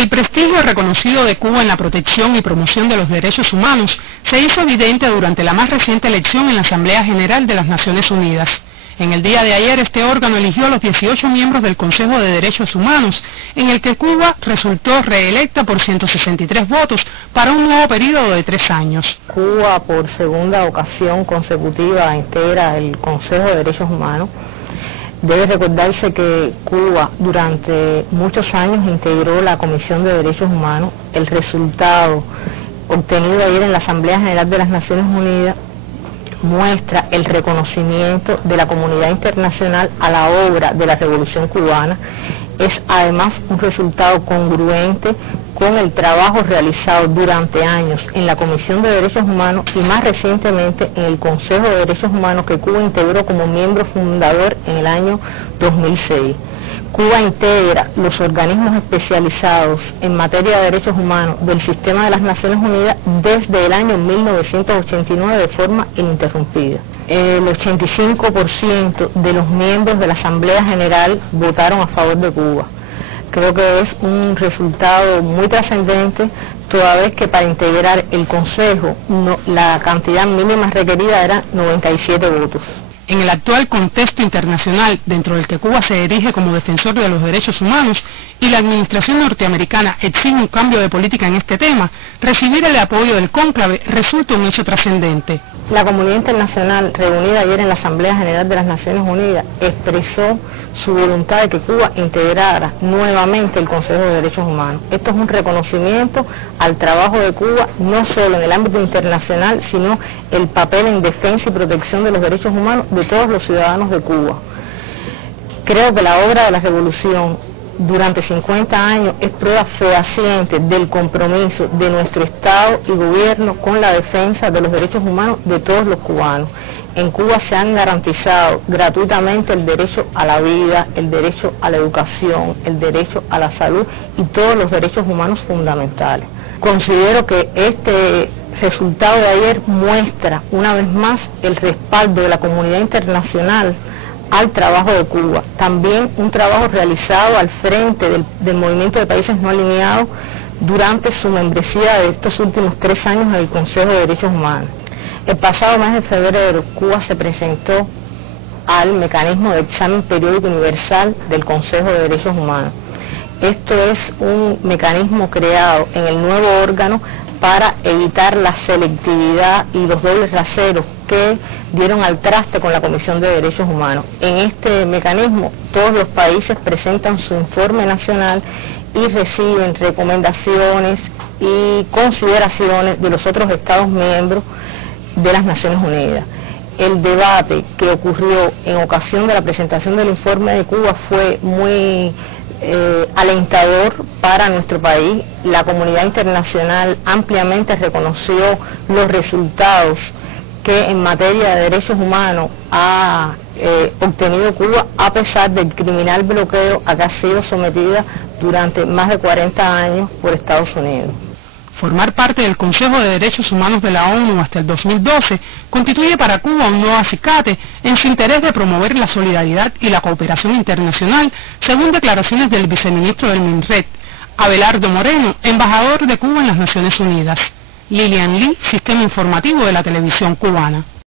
El prestigio reconocido de Cuba en la protección y promoción de los derechos humanos se hizo evidente durante la más reciente elección en la Asamblea General de las Naciones Unidas. En el día de ayer, este órgano eligió a los 18 miembros del Consejo de Derechos Humanos, en el que Cuba resultó reelecta por 163 votos para un nuevo periodo de 3 años. Cuba, por segunda ocasión consecutiva, integra el Consejo de Derechos Humanos. Debe recordarse que Cuba durante muchos años integró la Comisión de Derechos Humanos. El resultado obtenido ayer en la Asamblea General de las Naciones Unidas muestra el reconocimiento de la comunidad internacional a la obra de la Revolución Cubana. Es además un resultado congruente con el trabajo realizado durante años en la Comisión de Derechos Humanos y más recientemente en el Consejo de Derechos Humanos que Cuba integró como miembro fundador en el año 2006. Cuba integra los organismos especializados en materia de derechos humanos del sistema de las Naciones Unidas desde el año 1989 de forma ininterrumpida. El 85% de los miembros de la Asamblea General votaron a favor de Cuba. Creo que es un resultado muy trascendente, toda vez que para integrar el Consejo la cantidad mínima requerida era 97 votos. En el actual contexto internacional, dentro del que Cuba se erige como defensor de los derechos humanos y la administración norteamericana exige un cambio de política en este tema, recibir el apoyo del cónclave resulta un hecho trascendente. La comunidad internacional reunida ayer en la Asamblea General de las Naciones Unidas expresó su voluntad de que Cuba integrara nuevamente el Consejo de Derechos Humanos. Esto es un reconocimiento al trabajo de Cuba, no solo en el ámbito internacional, sino el papel en defensa y protección de los derechos humanos de todos los ciudadanos de Cuba. Creo que la obra de la revolución durante 50 años es prueba fehaciente del compromiso de nuestro Estado y gobierno con la defensa de los derechos humanos de todos los cubanos. En Cuba se han garantizado gratuitamente el derecho a la vida, el derecho a la educación, el derecho a la salud y todos los derechos humanos fundamentales. Considero que este resultado de ayer muestra una vez más el respaldo de la comunidad internacional al trabajo de Cuba. También un trabajo realizado al frente del movimiento de países no alineados durante su membresía de estos últimos 3 años en el Consejo de Derechos Humanos. El pasado mes de febrero, Cuba se presentó al mecanismo de examen periódico universal del Consejo de Derechos Humanos. Esto es un mecanismo creado en el nuevo órgano para evitar la selectividad y los dobles raseros que dieron al traste con la Comisión de Derechos Humanos. En este mecanismo todos los países presentan su informe nacional y reciben recomendaciones y consideraciones de los otros Estados miembros de las Naciones Unidas. El debate que ocurrió en ocasión de la presentación del informe de Cuba fue muy alentador para nuestro país. La comunidad internacional ampliamente reconoció los resultados que en materia de derechos humanos ha obtenido Cuba, a pesar del criminal bloqueo a que ha sido sometida durante más de 40 años por Estados Unidos. Formar parte del Consejo de Derechos Humanos de la ONU hasta el 2012 constituye para Cuba un nuevo acicate en su interés de promover la solidaridad y la cooperación internacional, según declaraciones del viceministro del MINRED, Abelardo Moreno, embajador de Cuba en las Naciones Unidas. Lilian Lee, Sistema Informativo de la Televisión Cubana.